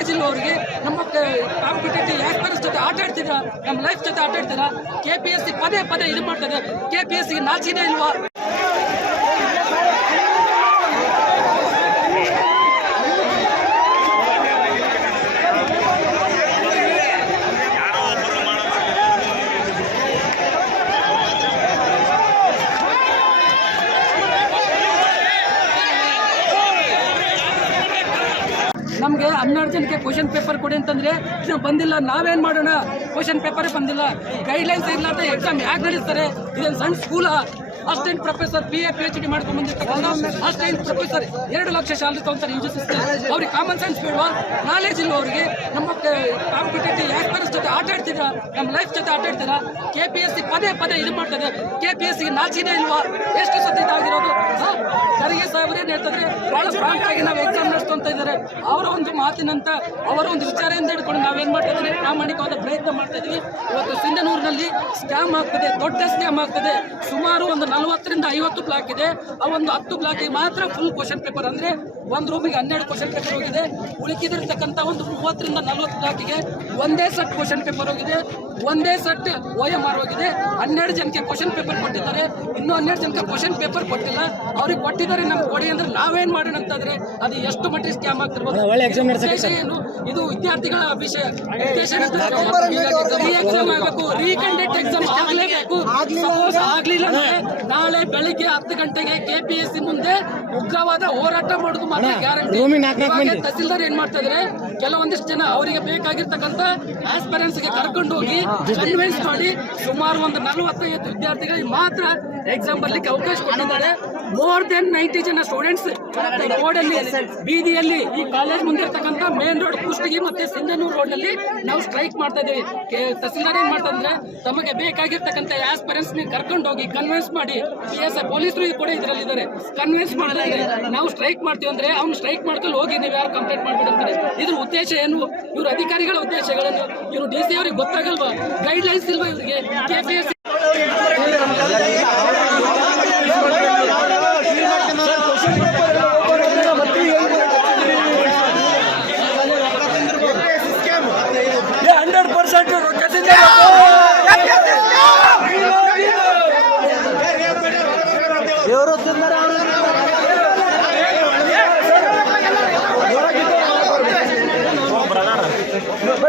Knowledge ಇಲ್ಲ ಅವರಿಗೆ ನಮ್ಮ ಕಾಂಪಿಟೇಟಿವ್ ಆಸ್ಪೈರಸ್ ಜೊತೆ ಆಟ ಆಡ್ತಿದ್ರ, ನಮ್ಮ ಲೈಫ್ ಜೊತೆ ಆಟ ಆಡ್ತಿದ್ರ ಕೆ ಪಿ ಎಸ್ ಸಿ ಪದೇ ಪದೇ ಇದು ಮಾಡ್ತದೆ. ಕೆ ಪಿ ಎಸ್ ಸಿ ನಾಚಿನೇ ಇಲ್ವಾ? ನಮಗೆ ಹನ್ನೆರಡು ಜನಕ್ಕೆ ಕ್ವಶನ್ ಪೇಪರ್ ಕೊಡಿ ಅಂತಂದರೆ ಬಂದಿಲ್ಲ, ನಾವೇನ್ ಮಾಡೋಣ? ಕ್ವಶನ್ ಪೇಪರೇ ಬಂದಿಲ್ಲ. ಗೈಡ್ಲೈನ್ಸ್ ಇರ್ಲಾರ್ದೆ ಎಕ್ಸಾಮ್ ಯಾಕೆ ನಡೆಸ್ತಾರೆ? ಇದೇನು ಸಣ್ಣ ಸ್ಕೂಲ assistant professor B A P H D ಮಾಡ್ಕೊಂಡು ಬಂದಿರ್ತಕ್ಕಂಥ ಪ್ರೊಫೆಸರ್ ಎರಡು ಲಕ್ಷ ಶಾಲೆ ತಗೊಂತಾರೆ ಜಿ ಅವ್ರಿಗೆ ಕಾಮನ್ ಸೆನ್ಸ್ ಬೇಡವಾ? ನಾಲೆಜ್ ಇಲ್ಲ ಅವರಿಗೆ? ನಮ್ಮ ಕಾಂಪಿಟೇಟಿವ್ ಆಕ್ಟರ್ಸ್ ಜೊತೆ ಆಟ ಆಡ್ತಿದ್ರ? ನಮ್ಮ ಲೈಫ್ ಜೊತೆ ಆಟ ಕೆ ಪಿ ಎಸ್ ಸಿ ಪದೇ ಪದೇ ಇದು ಮಾಡ್ತದೆ. ಕೆ ಪಿ ಎಸ್ ಸಿ ನಾಚಿನೇ ಇಲ್ವಾ? ಎಷ್ಟು ಸತಿ ಇದಾಗಿರೋದು? ಖರ್ಗೆ ಸಾಹೇಬ್ರು ಏನ್ ಹೇಳ್ತಾರೆ ಬಹಳ ಫ್ರಾಂಕ್ ಆಗಿ ನಾವು ಎಕ್ಸಾಮ್ ನಡೆಸ್ಕೊಂತ ಇದ್ದಾರೆ ಅವರ ಒಂದು ಮಾತಿನಂತ ಅವರ ಒಂದು ವಿಚಾರ ವಿಚಾರದಿಂದ ಹೇಳ್ಕೊಂಡು ನಾವೇನ್ ಮಾಡ್ತಾ ಇದ್ದೀವಿ ಪ್ರಾಮಾಣಿಕವಾದ ಪ್ರಯತ್ನ ಮಾಡ್ತಾ ಇದೀವಿ. ಇವತ್ತು ಸಿಂಧನೂರಿನಲ್ಲಿ ಸ್ಕ್ಯಾಮ್ ಆಗ್ತದೆ, ದೊಡ್ಡ ಸ್ಕ್ಯಾಮ್ ಆಗ್ತದೆ. ಸುಮಾರು ಒಂದು ನಲವತ್ತರಿಂದ ಐವತ್ತು ಬ್ಲಾಕ್ ಇದೆ. ಆ ಒಂದು ಹತ್ತು ಬ್ಲಾಕಿಗೆ ಮಾತ್ರ ಫುಲ್ ಕ್ವಶನ್ ಪೇಪರ್ ಅಂದರೆ ಒಂದು ರೂಮಿಗೆ ಹನ್ನೆರಡು ಕ್ವಶನ್ ಪೇಪರ್ ಹೋಗಿದೆ. ಉಳಿಕಿದಿರ್ತಕ್ಕಂಥ ಒಂದು ಮೂವತ್ತರಿಂದ ನಲವತ್ತು ಬ್ಲಾಕಿಗೆ ಒಂದೇ ಸೆಟ್ ಕ್ವಶನ್ ಪೇಪರ್ ಹೋಗಿದೆ. ಒಂದೇ ಸೆಟ್ ಓ ಎಂ ಆರ್ ಹೋಗಿದೆ ಹನ್ನೆರಡು ಜನಕ್ಕೆ ಕ್ವಶನ್ ಪೇಪರ್ ಕೊಟ್ಟಿದ್ದಾರೆ. ಇನ್ನೂ ಹನ್ನೆರಡು ಜನಕ್ಕೆ ಕ್ವಶನ್ ಪೇಪರ್ ಕೊಟ್ಟಿಲ್ಲ. ಅವ್ರಿಗೆ ಕೊಟ್ಟಿದ್ದಾರೆ ನಮ್ಗೆ ಕೊಡಿ ಅಂದ್ರೆ ನಾವೇನ್ ಮಾಡೋಣ ಅಂತಂದ್ರೆ ಅದು ಎಷ್ಟು ಮಟ್ಟಿಗೆ ಸ್ಕ್ಯಾಮ್ ಆಗ್ತಿರ್ಬೋದು. ಏನು? ಇದು ವಿದ್ಯಾರ್ಥಿಗಳ ವಿಷಯ. ಉದ್ದೇಶ ರೀ ಎಕ್ಸಾಮ್ ಆಗಬೇಕು. ರೀಕಂಡಕ್ಟ್ ಎಕ್ಸಾಮ್ ಆಗಲೇಬೇಕು ಸಪೋಸ್ ಆಗ್ಲಿಲ್ಲ ನಾಳೆ ಬೆಳಿಗ್ಗೆ ಹತ್ತು ಗಂಟೆಗೆ ಕೆಪಿಎಸ್ಸಿ ಮುಂದೆ ಉಗ್ರವಾದ ಹೋರಾಟ ಮಾಡುದು ಮಾತ್ರ ಗ್ಯಾರಂಟಿ. ತಹಸೀಲ್ದಾರ್ ಏನ್ ಮಾಡ್ತಾ ಇದ್ರೆ? ಕೆಲವೊಂದಿಷ್ಟು ಜನ ಅವರಿಗೆ ಬೇಕಾಗಿರ್ತಕ್ಕಂಥ ಆಸ್ಪರೆನ್ಸ್ಗೆ ಕರ್ಕೊಂಡು ಹೋಗಿ ಕನ್ವಿನ್ಸ್ ಮಾಡಿ ಸುಮಾರು ಒಂದು ನಲವತ್ತೈದು ವಿದ್ಯಾರ್ಥಿಗಳಿಗೆ ಮಾತ್ರ ಎಕ್ಸಾಮ್ ಬರ್ಲಿಕ್ಕೆ ಅವಕಾಶ ಕೊಟ್ಟಿದ್ದಾರೆ. ಮೋರ್ ದೆನ್ ನೈಂಟಿ ಜನ ಸ್ಟೂಡೆಂಟ್ಸ್ ರೋಡಲ್ಲಿ ಬೀದಿಯಲ್ಲಿ ಈ ಕಾಲೇಜ್ ಮುಂದೆ ಇರ್ತಕ್ಕಂಥ ಮೇನ್ ರೋಡ್ ಕುಷ್ಟಗಿ ಮತ್ತೆ ಸಿಂಧನೂರು ರೋಡ್ನಲ್ಲಿ ನಾವು ಸ್ಟ್ರೈಕ್ ಮಾಡ್ತಾ ಇದ್ದೀವಿ. ತಹಸೀಲ್ದಾರ್ ಏನ್ ಮಾಡ್ತಂದ್ರೆ ತಮಗೆ ಬೇಕಾಗಿರ್ತಕ್ಕಂಥ ಆಸ್ಪರೆನ್ಸ್ ಕರ್ಕೊಂಡು ಹೋಗಿ ಕನ್ವಿನ್ಸ್ ಮಾಡಿ ಪಿ ಎಸ್ ಐ ಪೊಲೀಸರು ಕೂಡ ಇದರಲ್ಲಿ ಇದ್ದಾರೆ ಕನ್ವಿನ್ಸ್ ಮಾಡಿದ್ರೆ ನಾವು ಸ್ಟ್ರೈಕ್ ಮಾಡ್ತೀವಿ ಅಂದ್ರೆ ಅವ್ನು ಸ್ಟ್ರೈಕ್ ಮಾಡ್ಕೊಂಡು ಹೋಗಿ ನೀವು ಯಾರು ಕಂಪ್ಲೇಂಟ್ ಮಾಡ್ಬಿಡ್ತಾರೆ ಇದ್ರ ಉದ್ದೇಶ ಏನು? ಇವ್ರ ಅಧಿಕಾರಿಗಳ ಉದ್ದೇಶಗಳನ್ನು ಇವರು ಡಿ ಸಿ ಅವ್ರಿಗೆ ಗೊತ್ತಾಗಲ್ವಾ? ಗೈಡ್ ಲೈನ್ಸ್ ಇಲ್ವಾ ಇವರಿಗೆ? ಕೆ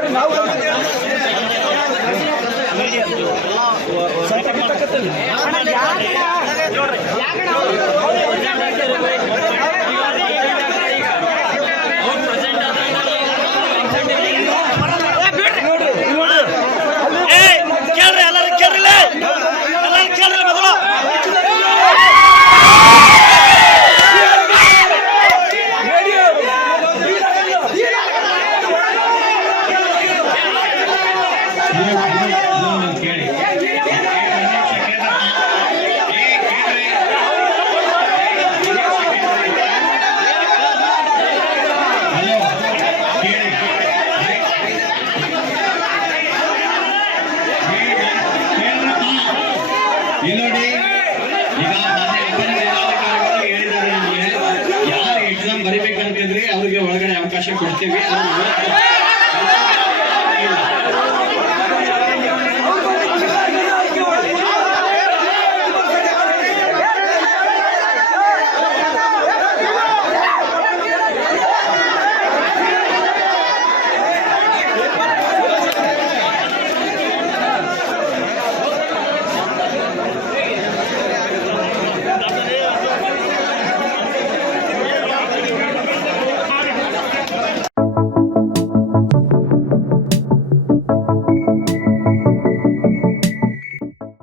ಕೇಳ್ರಿ ನಮಗೆ ಯಾರು ಎಕ್ಸಾಮ್